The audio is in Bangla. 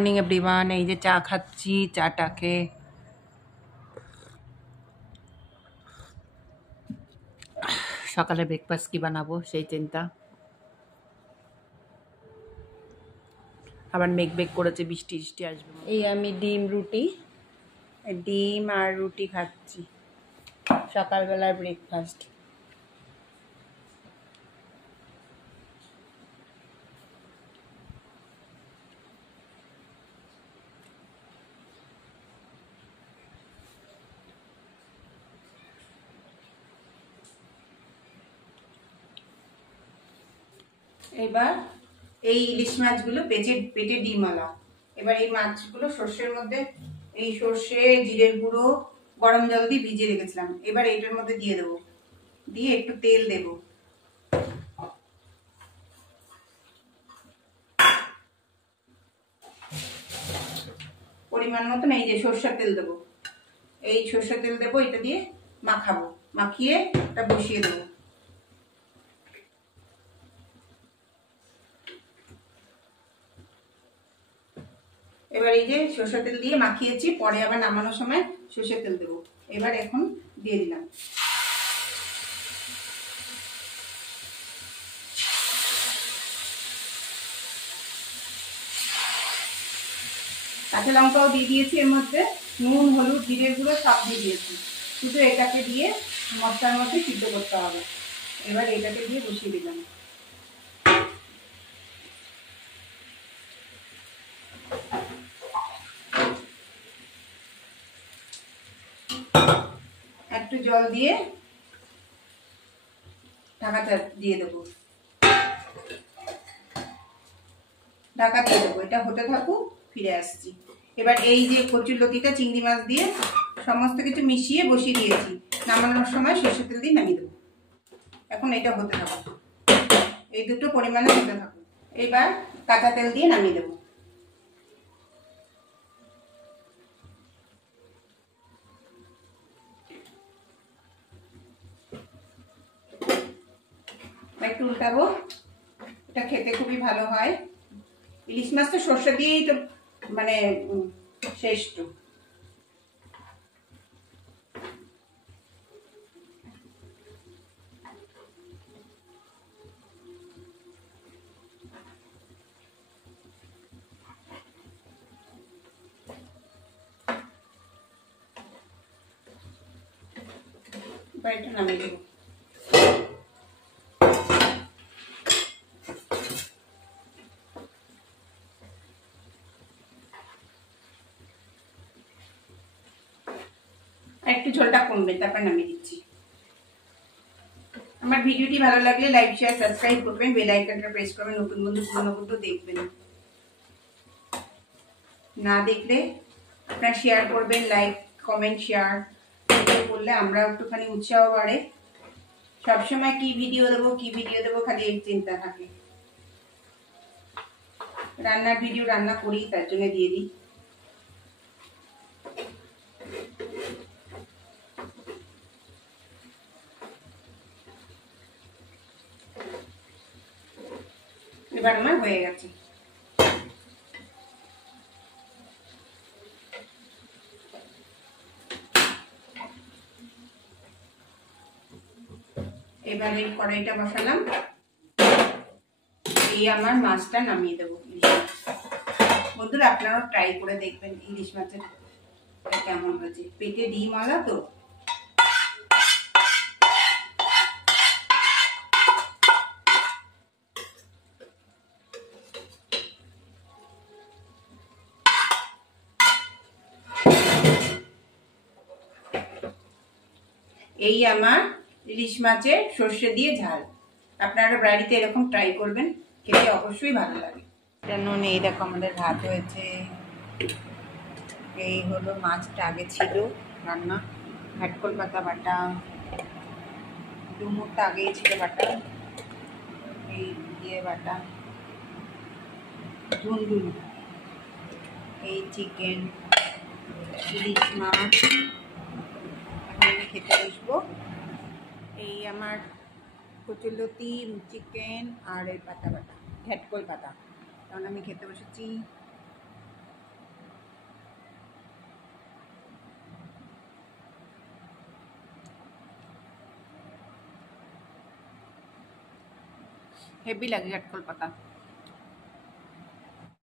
মর্নিং এভরিওয়ান, এই যে চা খাচ্ছি। চাটাকে সকালে ব্রেকফাস্ট কি বানাবো সেই চিন্তা। আবার মেঘ বেগ করেছে, বৃষ্টি বৃষ্টি আসবে। এই আমি ডিম আর রুটি খাচ্ছি সকালবেলার ব্রেকফাস্ট। এবার এই ইলিশ মাছগুলো পেটে ডিমওয়ালা। এবার এই মাছগুলো সর্ষের মধ্যে, এই সর্ষে জিরের গুঁড়ো গরম জল দিয়ে ভিজিয়ে রেখেছিলাম। এবার এটার মধ্যে দিয়ে দেবো, দিয়ে একটু তেল দেবো। পরিমাণ মতন এই যে সর্ষের তেল দেবো, এই সর্ষের তেল দেবো। এটা দিয়ে মাখাবো, মাখিয়ে এটা বসিয়ে দেবো। এবার এই যে সর্ষের তেল দিয়ে মাখিয়েছি, পরে আবার নামানোর সময় সর্ষের তেল দেবো। এবার এখন দিয়ে দিলাম। কাঁচা লঙ্কাও দিয়ে দিয়েছি এর মধ্যে, নুন হলুদ জিরের গুঁড়ো সব দিয়ে দিয়েছি। শুধু এটাকে দিয়ে মশলার মধ্যে সিদ্ধ করতে হবে। এবার এটাকে দিয়ে বসিয়ে দিলাম। একটু জল দিয়ে ঢাকাটা দিয়ে দেবো, ঢাকা দিয়ে দেবো। এটা হতে থাকুক, ফিরে আসছি। এবার এই যে কচুরলতিটা চিংড়ি মাছ দিয়ে সমস্ত কিছু মিশিয়ে বসিয়ে দিয়েছি। নামানোর সময় সরষের তেল দিয়ে নামিয়ে দেবো। এখন এটা হতে থাকুক, এই দুটো পরিমাণে হতে থাকুক। এবার কাঁচা তেল দিয়ে নামিয়ে দেবো। একটু উল্টাবো, এটা খেতে খুবই ভালো হয়। ইলিশ মাছ তো সর্ষে দিয়েই তো মানে শ্রেষ্ঠ। এবার এটা নামিয়ে দেবো। একটু ঝোলটা কমবে, তারপর নামিয়ে দিচ্ছি। আমার ভিডিওটি ভালো লাগলে লাইক শেয়ার সাবস্ক্রাইব করবেন, বেল আইকনটা প্রেস করবেন। নতুন বন্ধু পুরনো বন্ধু দেখবেন, না দেখলে আপনারা শেয়ার করবেন। লাইক কমেন্ট শেয়ার করলে আমরা একটুখানি উৎসাহ বাড়ে। সবসময় কি ভিডিও দেবো খালি এই চিন্তা থাকে। রান্নার ভিডিও রান্না করি, তার জন্য দিয়ে দিই। এবার আমার হয়ে গেছে। এবার এই কড়াইটা বসালাম, এই আমার মাছটা নামিয়ে দেবো। বন্ধুরা আপনারাও ট্রাই করে দেখবেন ইলিশ মাছের কেমন হয়েছে। পেটে ডিম আলা তো। এই আমার ইলিশ মাছের সর্ষে দিয়ে ঝাল। আপনারা বাড়িতে এরকম ট্রাই করবেন, খেতে অবশ্যই ভালো লাগে। নুন, এই দেখো আমাদের ভাত হয়েছে। এই হলো মাছটা আগে ছিল রান্না। ঘাটকোল পাতা বাটা, ডুমুরটা আগেই ছিল বাটা, এই দিয়ে বাটা, ঝুনঝুন, এই চিকেন, ইলিশ মাছ। এখন আমি খেতে বসবো। এই আমার কচুরলতি, চিকেন আর এই পাতা বাটা, ঘাটকোল পাতা। তখন আমি খেতে বসেছি। হেভি লাগে কাঠকল পাতা।